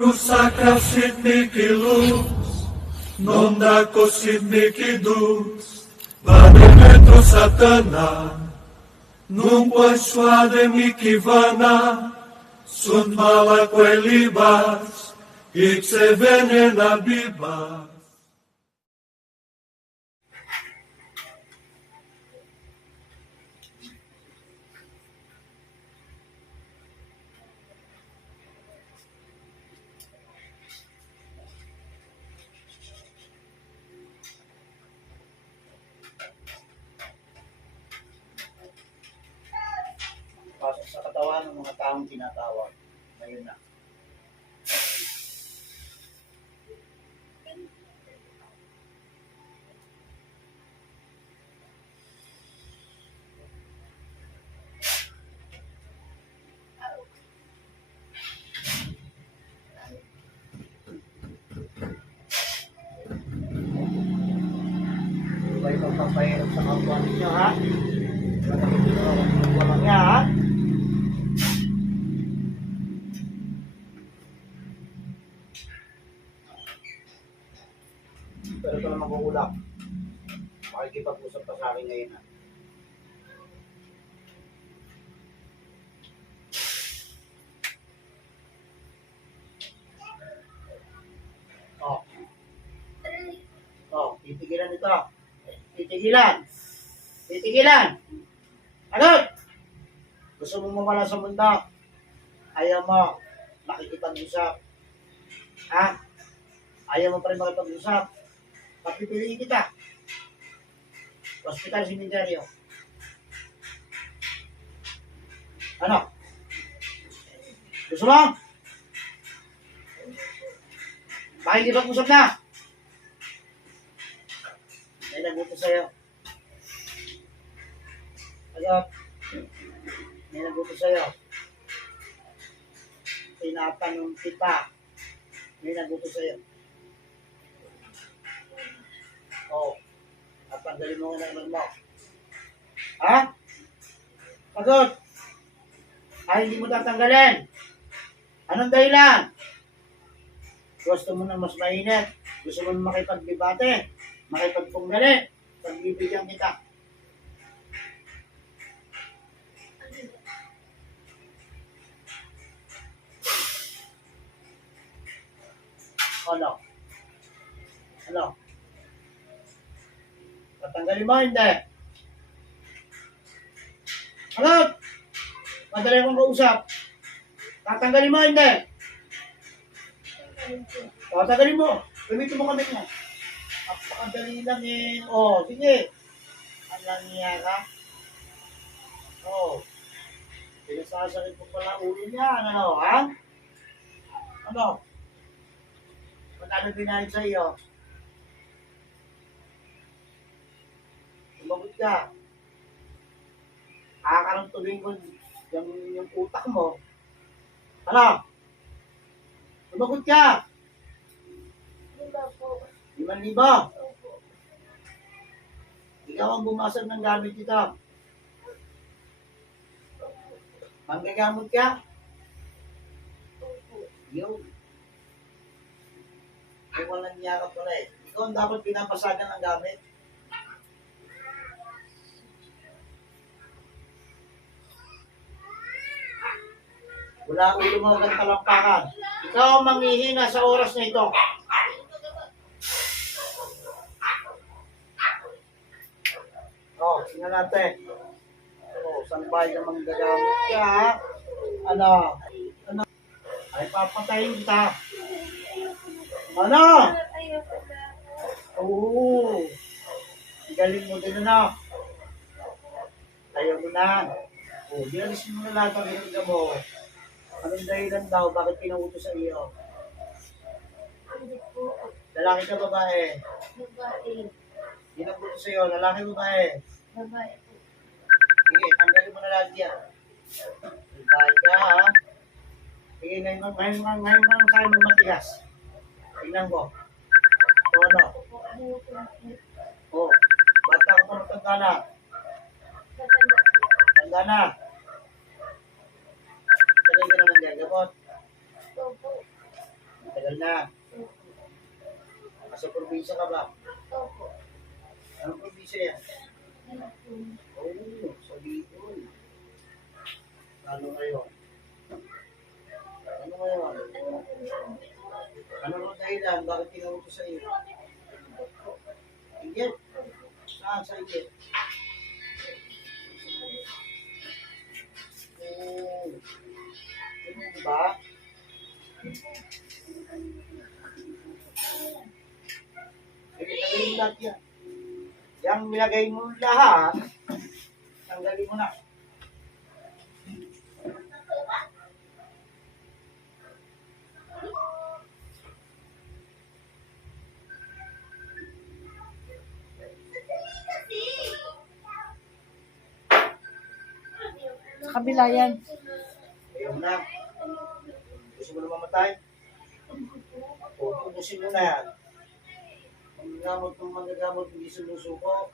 Rusakra sidniki luz, non da sidniki dus, vademetro satana, nunca suade mikivana, sunt mala quelibas, ixe venena bibas. Pasok sa katawan ng mga taong tinatawag. Ngayon na. Iba'y pagpapahirap sa kapwa ninyo, ha? Walang niya, ha? Pero ito na mag-uulap. Makikipag-usap pa sa akin ngayon, ha? Oh. Oh, titigilan ito. Titigilan. Titigilan. Ano? Gusto mo mawala sa mundo? Ayaw mo makikipag-usap. Ha? Ayaw mo pa rin makipag-usap. Papipiliin kita. Hospital, simenteryo. Ano? Gusto mo? Makikipag-usap na. May nagutos sa'yo. Agad. May nagutos sa'yo. Tinatanong kita. May nagutos sa'yo. Oo. Natanggalin mo ang mo. Ha? Sagot. Ay, hindi mo tatanggalin. Anong dahilan? Gusto mo na mas mainit. Gusto mo na makipagbibate. Makipagpunggali. Pagbibigyan kita. Ano? Ano? Tatanggalin mo, hindi. Ano? Madali akong kausap. Tatanggalin mo, hindi. Tatanggalin mo. Gamitin mo kami niya. Napakadali lang eh. Oh, sige. Alam niya ka. Oh. Pinasasakit mo pala ulo niya. Ano, ha? Ano? Magkano binayad sa iyo? Sumagot ka. Kakaroon tuloy ko yung utak mo. Ano? Sumagot ka. 5,000. Ikaw ang bumasag ng gamit dito. Manggagamot ka? Yun. Ay, walang niya ka pala eh. Ikaw ang dapat pinapasagan ng gamit. Wala akong lumagang talampakan. Ikaw ang manghihina sa oras na ito. Oh, tingnan natin. Oh, saan ba yung manggagamit ka, ha? Ano? Ano? Ay, papatayin kita. Ano? Oo. Galing mo din, ano? Ayaw mo na. Oh, dialisin mo na lahat ang hirap mo. Anong dahilan daw? Bakit pinautos sa iyo? Lalaki ka, babae? Babae. Pinagutos sa iyo, lalaki, babae? Babae po. Sige, tanggalin mo na lahat yan. Babae ka, ha? Sige, ngayon lang sa'yo magmatigas. Tingnan ko. O ano? Oh, bata ko pa ng tanda na. Tanda na. Tagay ka na ng gagamot. Opo. Tagal na. Nasa probinsya ka ba? Opo. Anong probinsya yan? Oo, sa Bicol. Ano ngayon? Ano ngayon? Ano ang dahilan? Bakit tinawag ko sa iyo? Inggit? Saan sa inggit? Oo. Ano ba? Ilagay mo lahat yan. Yang nilagay mo lahat, tanggalin mo na. Sa kabila yan. Ayaw na. Gusto mo na mamatay? O, pupusin mo na yan. Ang mga gamot hindi sumusuko.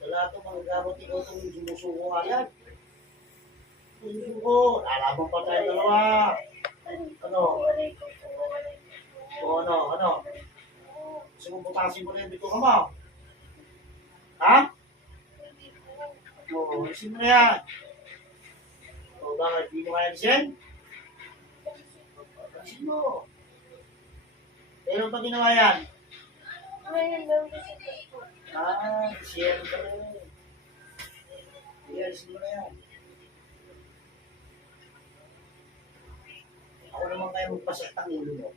Sa lahat ng mga gamot, ikaw itong sumusuko agad. Sumusuko. Lalaban pa tayo dalawa. Ano? O ano? Gusto mong butasin mo na yung bito ka mo? Ha? O, isin mo na yan. O, bakit? Di mo kaya isin? Isin mo. Pero pag ginawa yan, Ngayon daw kasi po. siyempre. Ialisin mo na yan. Ako naman kaya magpasakit ang ulo mo.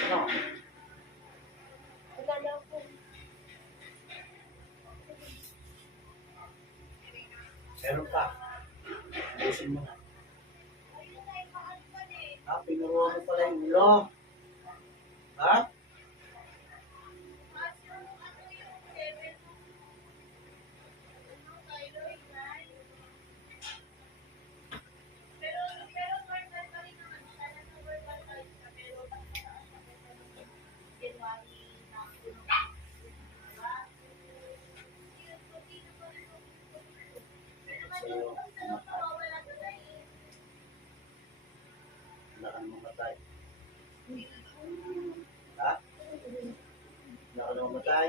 Ano? Wala daw po. Meron pa. Ayusin mo na. Pinuruan mo pala yung ulo. Ha? Sa'yo, wala ka namang matay. Ha? Wala ka namang matay.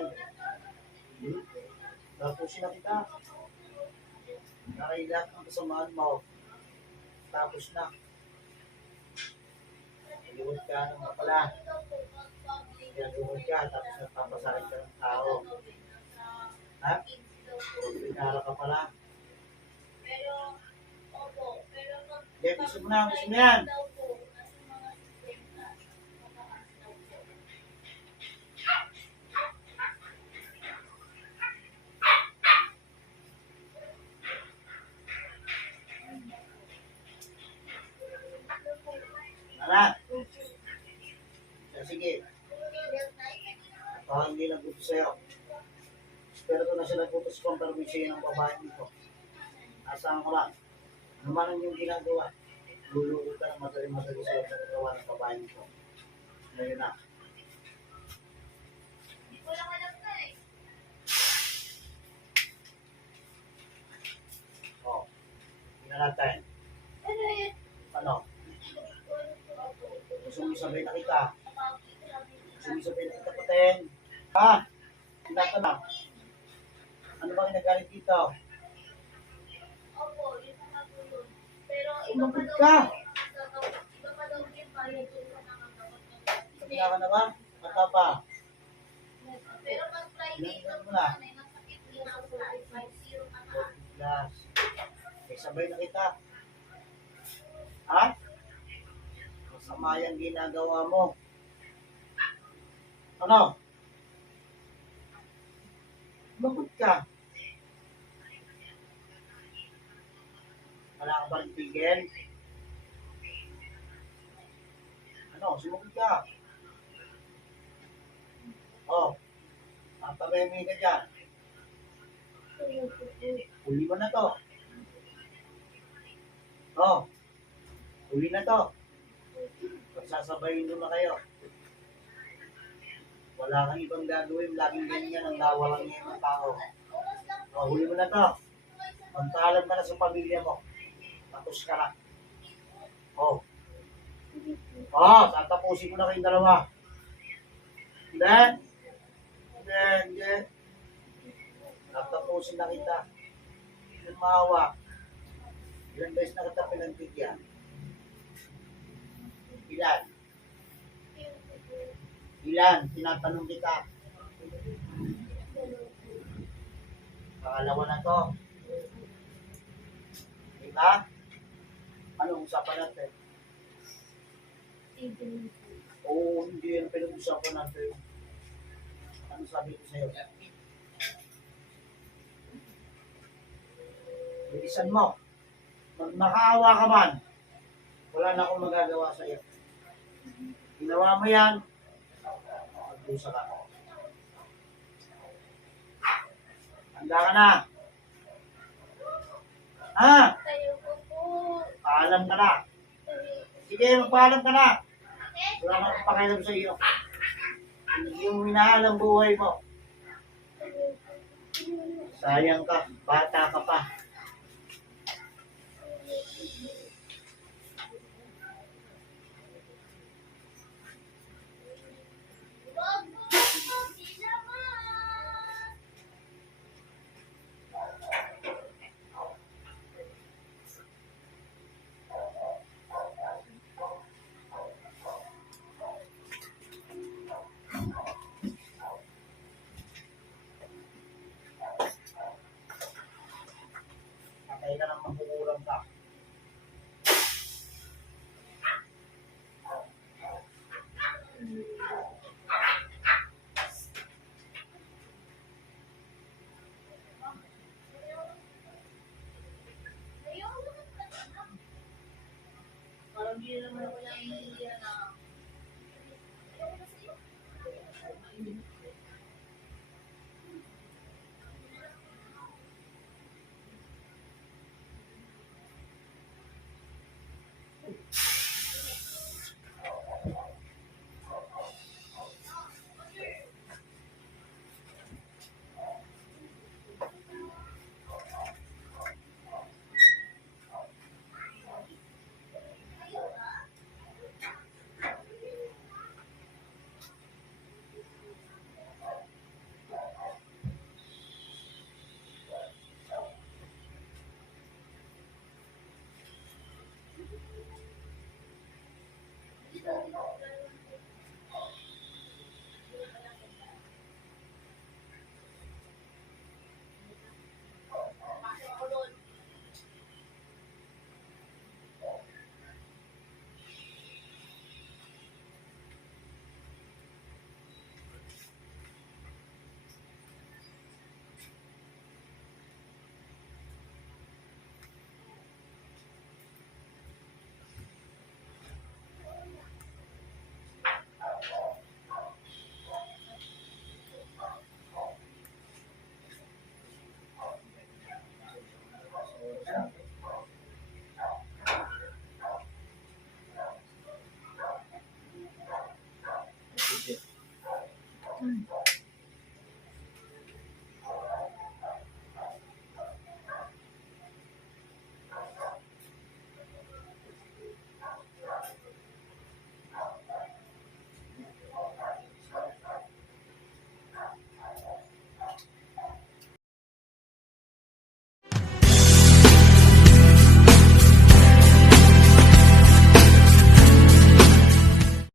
Tapusin na kita. Nakailat ang kasamaan mo. Tapos na. Iluwag ka naman pala. Iluwag ka, tapos nagpapasakit ka ng tao. Ha? Pinara ka pala. Hindi, gusto mo na yan. Anak. Sige. Baka hindi nagputo sa'yo. Pero ito na siya nagputo sa komperbisyon ng babae dito. Asahan ko lang. Ano man ang yung ginagawa? Lulukot ka ng madali-madali sa loob ng katawan ng babae nito. Ngayon na. O. Tingnan natin. Ano? Gusto mo sabihin na kita? Gusto mo sabihin na kita patin? Ha? Hindi ka na. Ano bang nagalit dito? Opo, yun ang nagulong. Pero Sumagot ka. iba pa daw yung bayad yung nangangamot. Sabi ka na ba? Mata pa. Pero pag Friday, Ilan mo na? nasakit din ako sa 550 ka na. Yes. Eh, sabay na kita. Ha? Masama yung ginagawa mo. Ano? Bakit ka? Wala ka ba ng tigil? Ano? Sumagot ka. Oh. Papabemi ka dyan. Huli mo na to. Oh. Huli na to. Pagsasabayin doon na kayo. Wala kang ibang gagawin. Laging ganyan ang nawalang niya ng tao. O, huli mo na to. Magpaalam ka na sa pamilya mo. Tapos ka na. O. Tatapusin ko na kayong dalawa. Hindi. Hindi. Tatapusin na kita. Ilan maawa. Ilan beses na kita pinantigyan. Ilan? Ilan? Tinatanong kita. Pangalawa na to. Diba? Anong usapan natin? Oo, hindi yan pinag-usapan natin. Ano sabi ko sa'yo? Bilisan mo. Pag nakaawa ka man, wala na akong magagawa sa'yo. Ginawa mo yan, magdusa ka. Handa ka na. Ha? Tayo ko po. Paalam ka na. Sige, magpaalam ka na. Wala nang pakialam sa iyo. Yung minahal ang buhay mo. Sayang ka, bata ka pa. Wag mo akong ginawa. Patay ka nang makukulang ka. Parang hindi naman ako naiintindihan na. Sige.